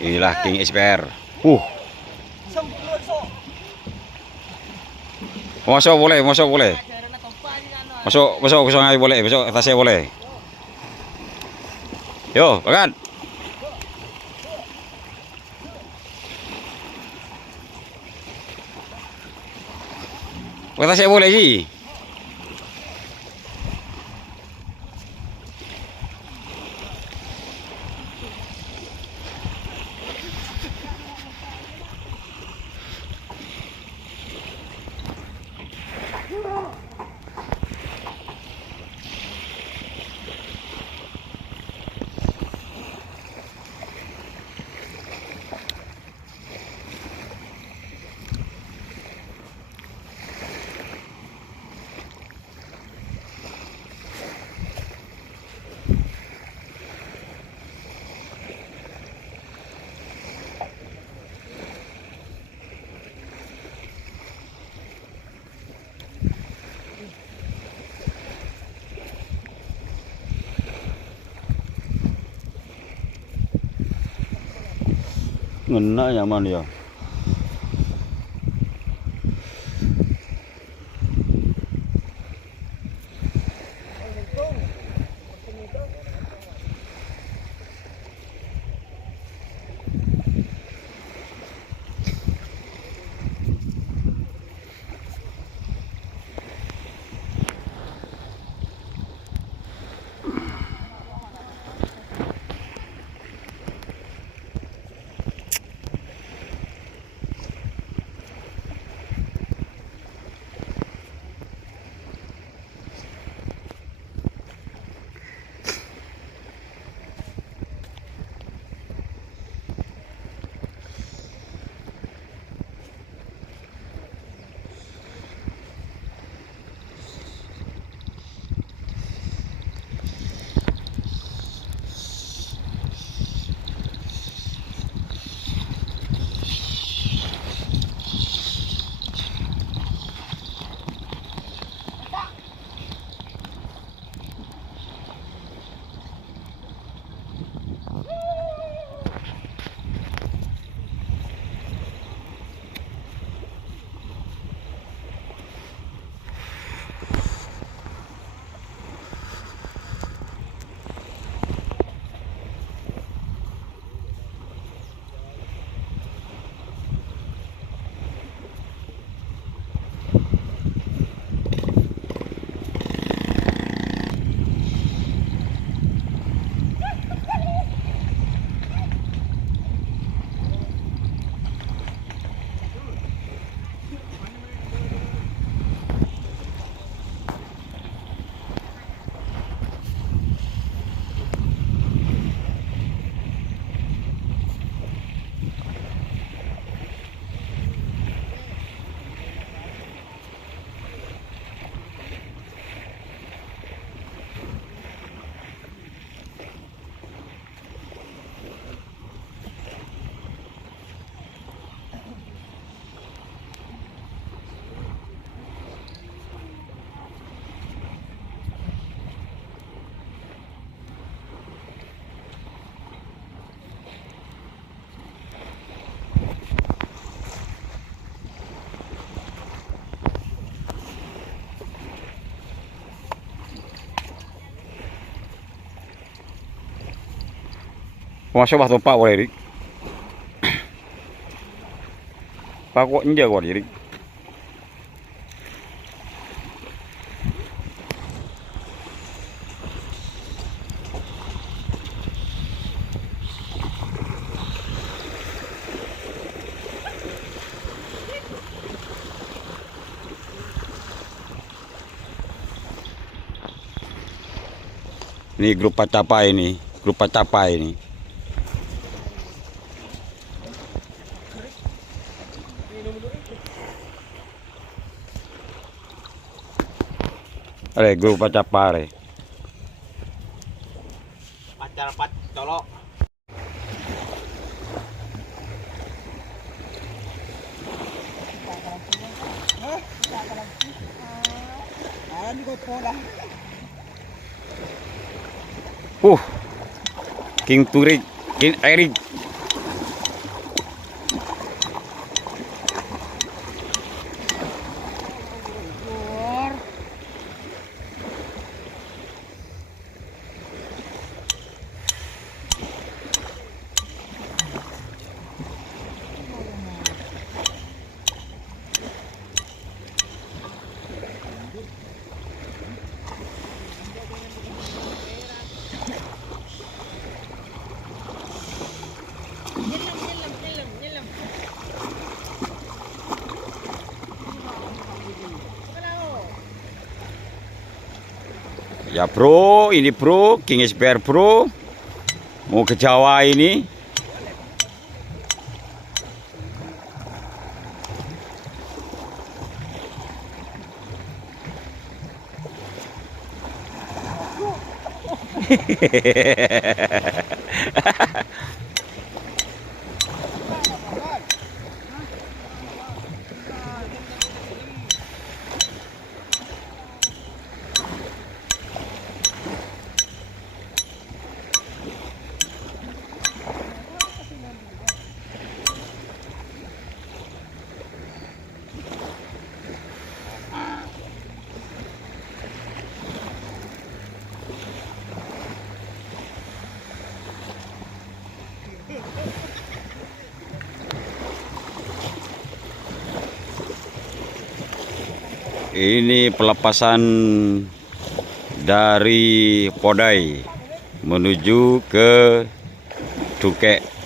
Inilah King SPR. Masuk boleh, masuk boleh. Masuk, masuk ke sungai boleh, masuk ke tasnya boleh. Yo, makan. Ke tasnya boleh sih. Ngena nyaman ya. Masuk bah tumpak boleh dik. Pak kok inja kok dik. Ini grup pacapai ini, grup pacapai ini. Ada grup pacapai. Pacar colok. Ini kok pola. King Turik, King Erik. Ya bro, ini bro, King Bear bro, mau ke Jawa ini. Ini pelepasan dari Podai menuju ke Dukek.